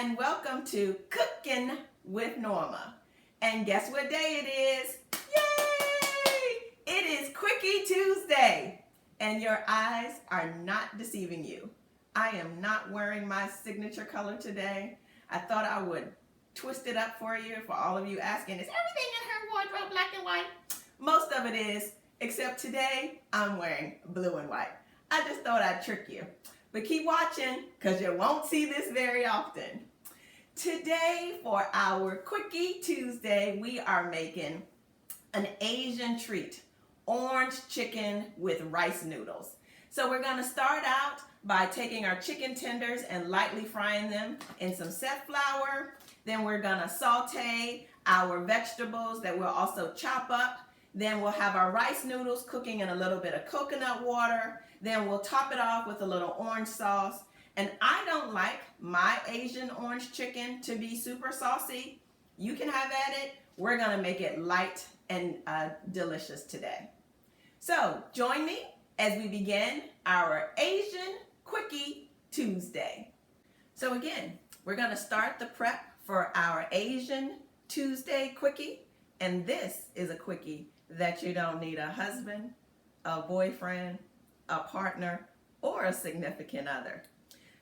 and welcome to Cookin with Norma. And guess what day it is? Yay! It is Quickie Tuesday, and your eyes are not deceiving you. I am not wearing my signature color today. I thought I would twist it up for you, for all of you asking, is everything in her wardrobe black and white? Most of it is, except today I'm wearing blue and white. I just thought I'd trick you. But keep watching, because you won't see this very often. Today, for our Quickie Tuesday, we are making an Asian treat, orange chicken with rice noodles. So we're going to start out by taking our chicken tenders and lightly frying them in some set flour. Then we're going to saute our vegetables that we'll also chop up. Then we'll have our rice noodles cooking in a little bit of coconut water. Then we'll top it off with a little orange sauce. And I don't like my Asian orange chicken to be super saucy. You can have at it. We're going to make it light and delicious today. So join me as we begin our Asian Quickie Tuesday. So again, we're going to start the prep for our Asian Tuesday Quickie. And this is a Quickie that you don't need a husband, a boyfriend, a partner, or a significant other.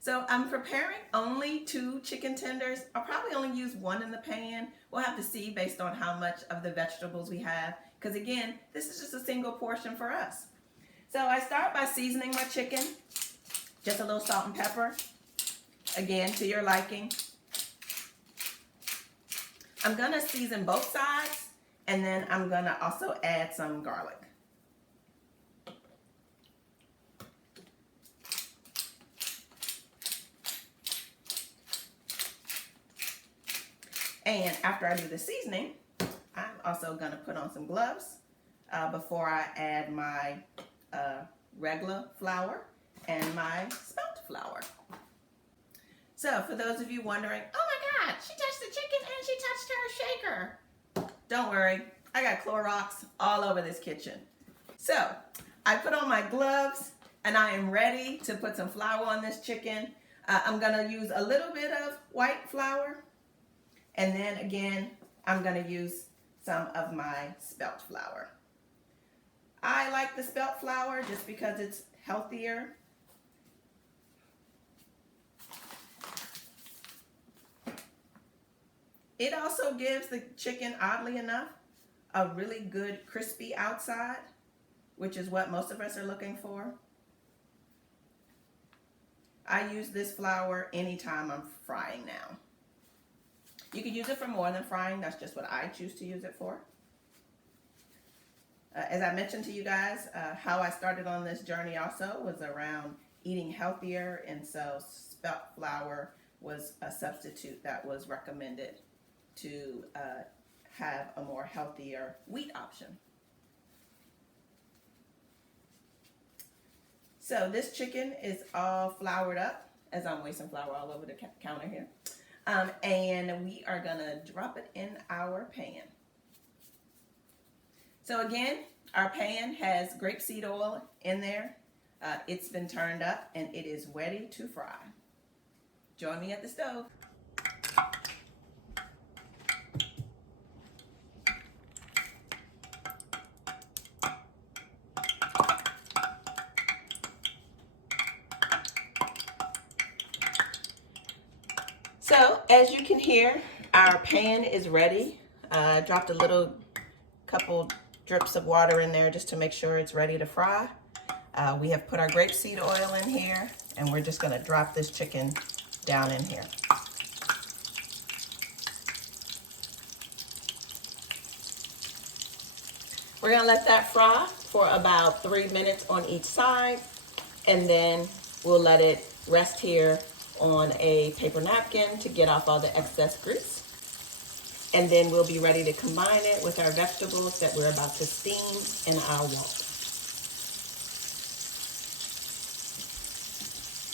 So I'm preparing only 2 chicken tenders. I'll probably only use 1 in the pan. We'll have to see based on how much of the vegetables we have. Because again, this is just a single portion for us. So I start by seasoning my chicken. Just a little salt and pepper. Again, to your liking. I'm gonna season both sides, and then I'm gonna also add some garlic. And after I do the seasoning, I'm also gonna put on some gloves before I add my regular flour and my spelt flour. So for those of you wondering, oh my God, she touched the chicken and she touched her shaker. Don't worry, I got Clorox all over this kitchen. So I put on my gloves and I am ready to put some flour on this chicken. I'm gonna use a little bit of white flour. And then again, I'm gonna use some of my spelt flour. I like the spelt flour just because it's healthier. It also gives the chicken, oddly enough, a really good crispy outside, which is what most of us are looking for. I use this flour anytime I'm frying now. You can use it for more than frying. That's just what I choose to use it for. As I mentioned to you guys, how I started on this journey also was around eating healthier, and so spelt flour was a substitute that was recommended to have a more healthier wheat option. So this chicken is all floured up, as I'm wasting flour all over the counter here. And we are gonna drop it in our pan. So again, our pan has grapeseed oil in there. It's been turned up and it is ready to fry. Join me at the stove. So as you can hear, our pan is ready. I dropped a couple drips of water in there just to make sure it's ready to fry. We have put our grapeseed oil in here, and we're just gonna drop this chicken down in here. We're gonna let that fry for about 3 minutes on each side, and then we'll let it rest here on a paper napkin to get off all the excess grease. And then we'll be ready to combine it with our vegetables that we're about to steam in our wok.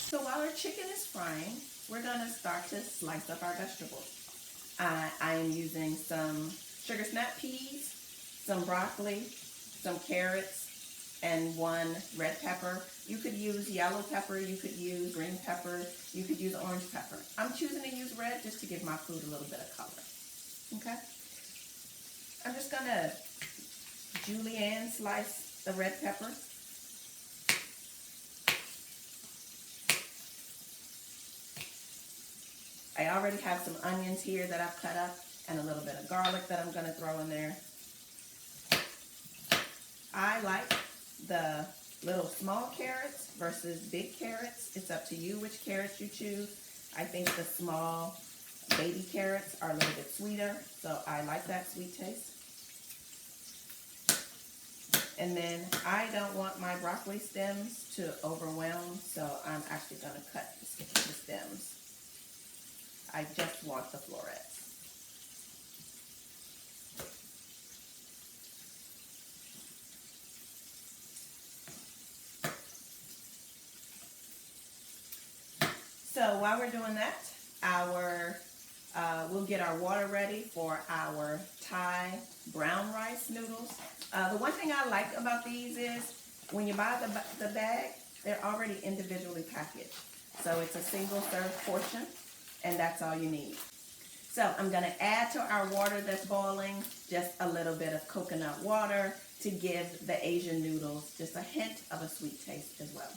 So while our chicken is frying, we're gonna start to slice up our vegetables. I am using some sugar snap peas, some broccoli, some carrots, and 1 red pepper. You could use yellow pepper, you could use green pepper, you could use orange pepper. I'm choosing to use red just to give my food a little bit of color. Okay? I'm just gonna julienne slice the red pepper. I already have some onions here that I've cut up and a little bit of garlic that I'm gonna throw in there. I like the little small carrots versus big carrots. It's up to you which carrots you choose. I think the small baby carrots are a little bit sweeter, so I like that sweet taste. And then I don't want my broccoli stems to overwhelm, so I'm actually going to cut the stems. I just want the florets. So while we're doing that, we'll get our water ready for our Thai brown rice noodles. The one thing I like about these is when you buy the bag, they're already individually packaged. So it's a single serve portion, and that's all you need. So I'm going to add to our water that's boiling just a little bit of coconut water to give the Asian noodles just a hint of a sweet taste as well.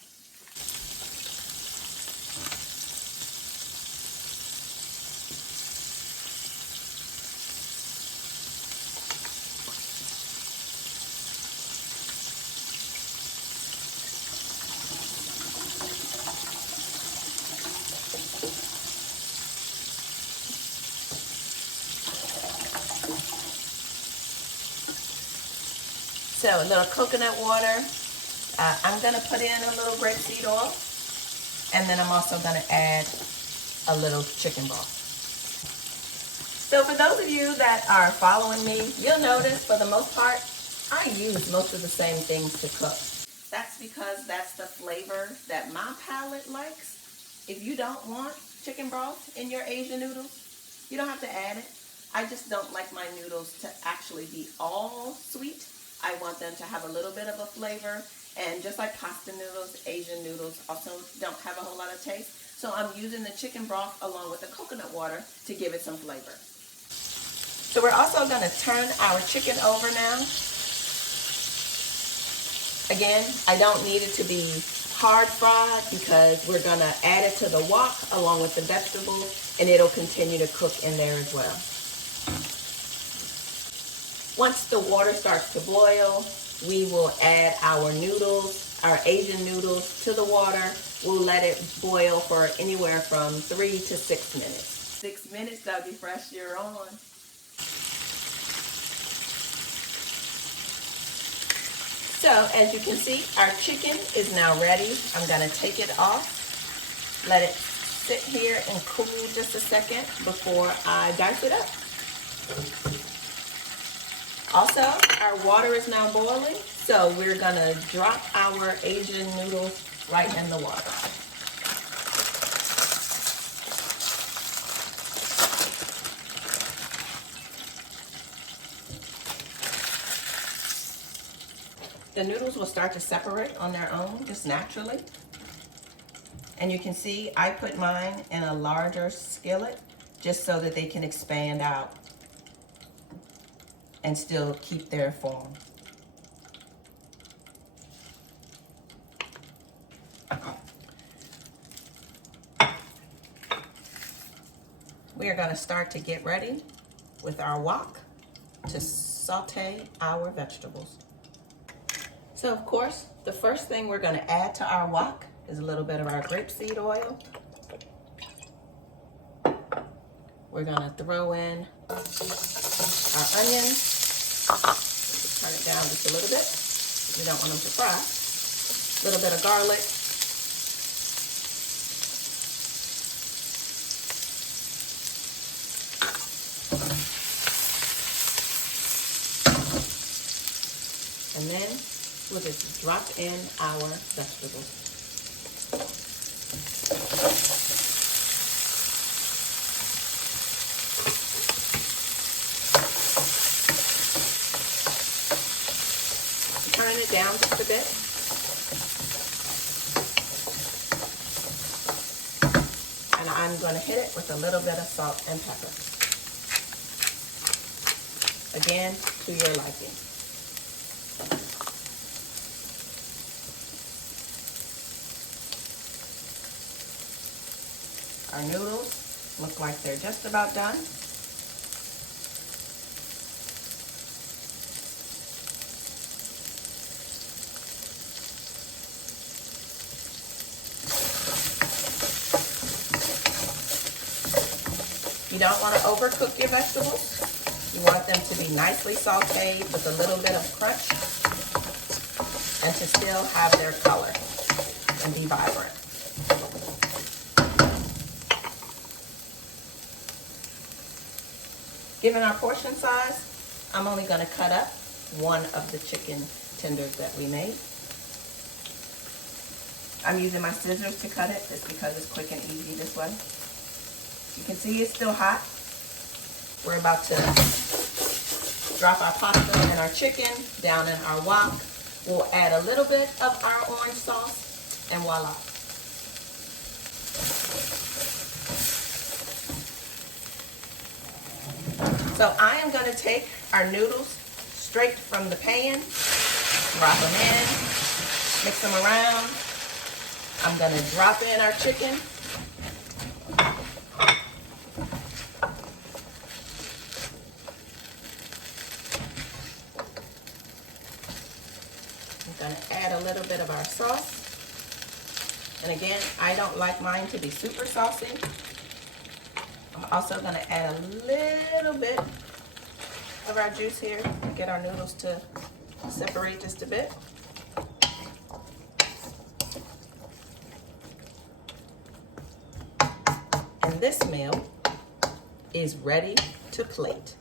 So a little coconut water. I'm going to put in a little grapeseed oil, and then I'm also going to add a little chicken broth. So for those of you that are following me, you'll notice for the most part, I use most of the same things to cook. That's because that's the flavor that my palate likes. If you don't want chicken broth in your Asian noodles, you don't have to add it. I just don't like my noodles to actually be all sweet. I want them to have a little bit of a flavor, and just like pasta noodles, Asian noodles also don't have a whole lot of taste. So I'm using the chicken broth along with the coconut water to give it some flavor. So we're also going to turn our chicken over now. Again, I don't need it to be hard fried because we're going to add it to the wok along with the vegetables, and it'll continue to cook in there as well. Once the water starts to boil, we will add our noodles, our Asian noodles, to the water. We'll let it boil for anywhere from 3 to 6 minutes. 6 minutes, Dougie Fresh, you're on. So, as you can see, our chicken is now ready. I'm going to take it off, let it sit here and cool just a second before I dice it up. Also, our water is now boiling, so we're going to drop our Asian noodles right in the water. The noodles will start to separate on their own, just naturally. And you can see I put mine in a larger skillet just so that they can expand out and still keep their form. We are going to start to get ready with our wok to saute our vegetables. So of course, the first thing we're going to add to our wok is a little bit of our grapeseed oil. We're going to throw in our onions. Turn it down just a little bit. We don't want them to fry. A little bit of garlic. And then we'll just drop in our vegetables. Turn it down just a bit. I'm going to hit it with a little bit of salt and pepper. Again, to your liking. Our noodles look like they're just about done. You don't want to overcook your vegetables. You want them to be nicely sauteed with a little bit of crunch and to still have their color and be vibrant. Given our portion size, I'm only going to cut up one of the chicken tenders that we made. I'm using my scissors to cut it just because it's quick and easy this way. You can see it's still hot. We're about to drop our pasta and our chicken down in our wok. We'll add a little bit of our orange sauce and voila. So I am going to take our noodles straight from the pan, drop them in, mix them around. I'm going to drop in our chicken. I'm going to add a little bit of our sauce. And again, I don't like mine to be super saucy. I'm also going to add a little bit of our juice here to get our noodles to separate just a bit. And this meal is ready to plate.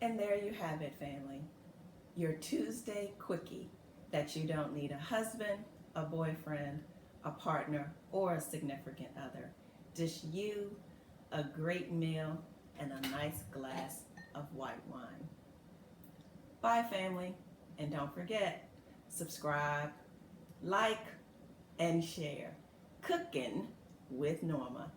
And there you have it, family. Your Tuesday quickie that you don't need a husband, a boyfriend, a partner, or a significant other. Just you, a great meal, and a nice glass of white wine. Bye, family. And don't forget, subscribe, like, and share. Cookin' with Norma.